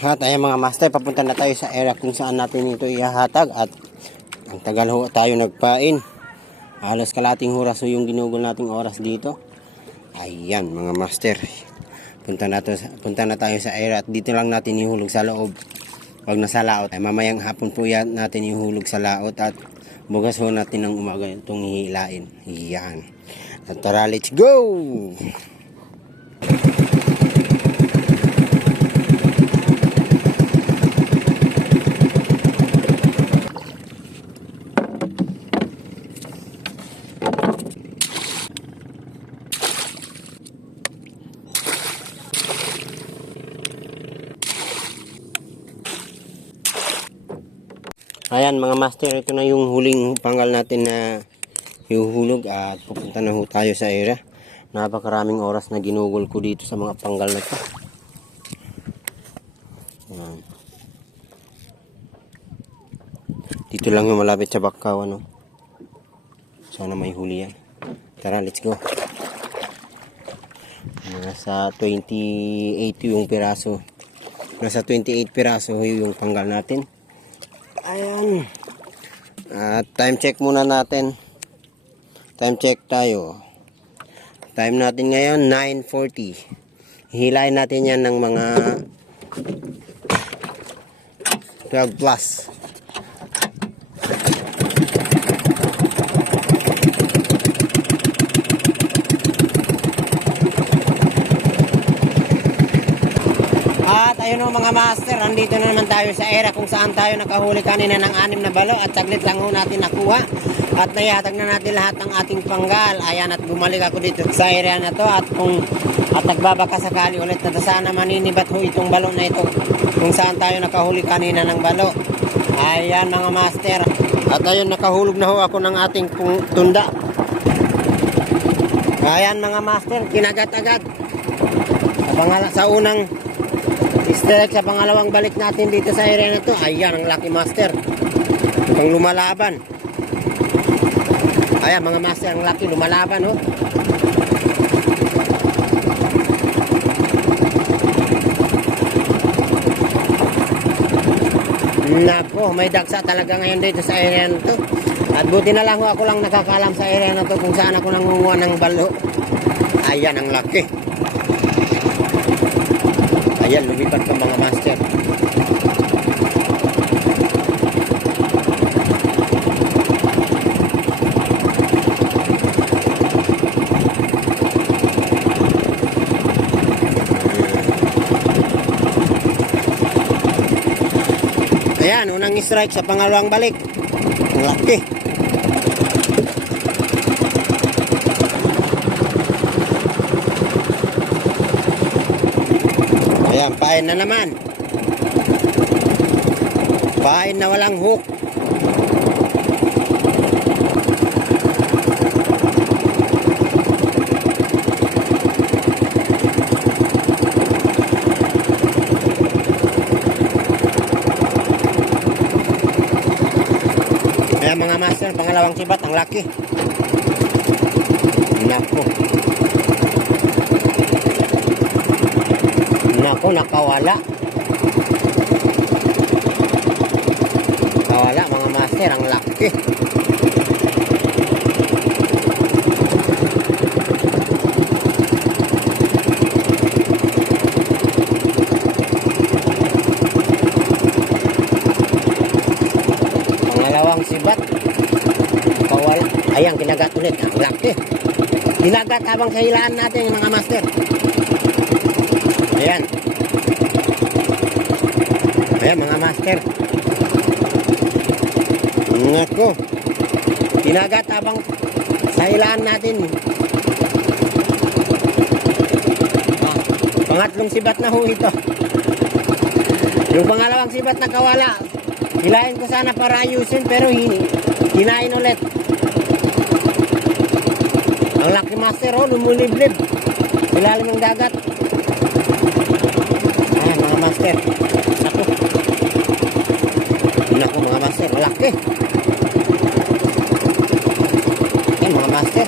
At ayan mga master, papunta na tayo sa area kung saan natin ito ihahatag. At ang tagal ho tayo nagpain. Halos kalating oras ho yung ginugol nating oras dito. Ayan mga master, punta na tayo sa area at dito lang natin ihulog sa loob. Huwag na sa laot. Ay, mamayang hapon po yan natin ihulog sa laot at bukas ho natin ng umaga itong hihilain. Ayan. At tara, let's go! Ayan mga master, ito na yung huling panggal natin na ihuhulog at pupunta na ho tayo sa area. Napakaraming oras na ginugol ko dito sa mga panggal na to. Ayan. Dito lang yung malapit sa Bakaw, ano. Sana may huli yan. Tara, let's go. Nasa 28 yung piraso. Nasa 28 piraso yung panggal natin. Ayan. At time check muna natin. Time check tayo. Time natin ngayon 9:40. Hihilain natin yan ng mga 12 plus. At ayun o mga master, andito na naman tayo sa area kung saan tayo nakahuli kanina ng 6 na balo at saglit lang ho natin nakuha at naihatag na natin lahat ng ating panggal. Ayan, at bumalik ako dito sa area na to at nagbabaka sakali ulit na sana maninibat ho itong balo na ito kung saan tayo nakahuli kanina ng balo. Ayan mga master, at ayun, nakahulog na ho ako ng ating tunda. Ayan mga master, kinagat agad sa unang strike, sa pangalawang balik natin dito sa area na to. Ayan ang lucky master, pang lumalaban. Ayan mga master, ang lucky lumalaban oh. Nako, may dagsa talaga ngayon dito sa area na to. At buti na lang ho, ako lang nakakalam sa area na to kung saan ako nangunguha ng balo. Ayan ang lucky. Ayan, lumipat ka mga master. Ayan, unang strike sa pangalawang balik. Ang laki. Ayan, pain na naman. Pain na walang hook. Ayan mga master, pangalawang sibat, ang laki. Nako. Nako, nakawala. Nakawala mga master, ang laki. Pangalawang sibat, nakawala. Ayan, kinagat ulit, ang laki. Kinagat habang sa hilaan natin mga master. Ayan. Ayan mga master. Nako. Kinagat habang sa hilaan natin. Pangatlong sibat na ho ito. Yung pangalawang sibat nakawala. Hilain ko sana para ayusin pero hinain ulit. Ang lucky master oh, lumuliblib. Ilalim ng dagat. Ayan mga master. Naku. Naku mga master, laki. Ayan mga master.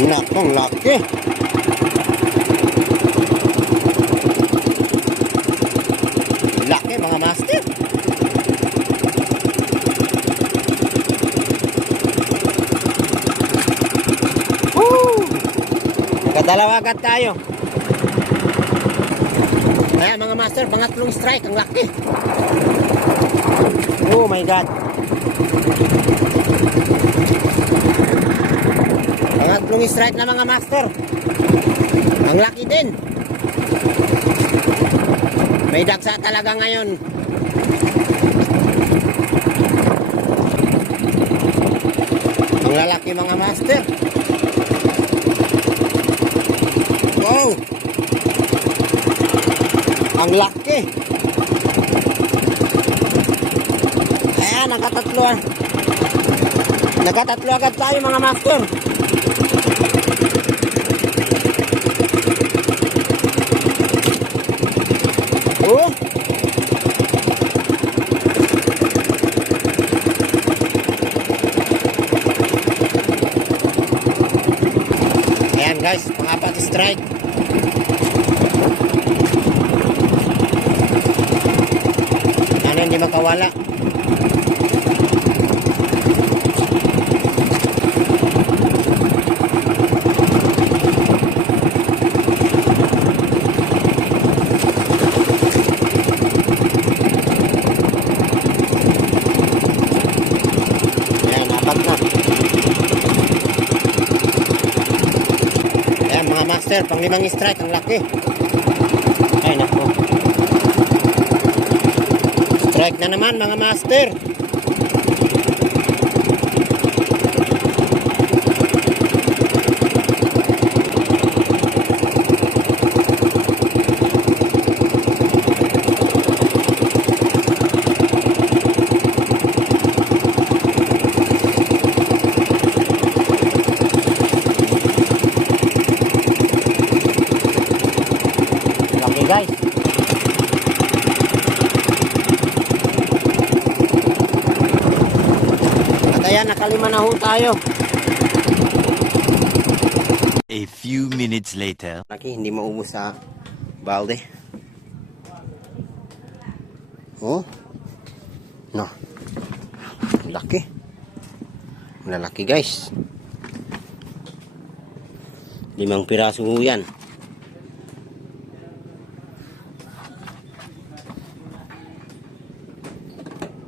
Nakong laki. Laki mga master. Woo! Nakadalawa agad tayo. Ayan mga master, pangatlong strike. Ang laki. Oh my God. Pangatlong strike na mga master. Ang laki din. May daksa talaga ngayon. Ang lalaki mga master. Wow. Ang laki. Ayan, nakatatlo. Nakatatlo agad tayo mga master. Oh. Ayan guys, pang-apat strike. Ano hindi makawala. Master, pang 5 strike, ang laki. Ay nako. Strike na naman mga master. Guys, at ayan, nakalima na ho tayo. A few minutes later. Laki, hindi maubos sa balde. Oh, no, laki. Malalaki guys. 5 piraso ho yan.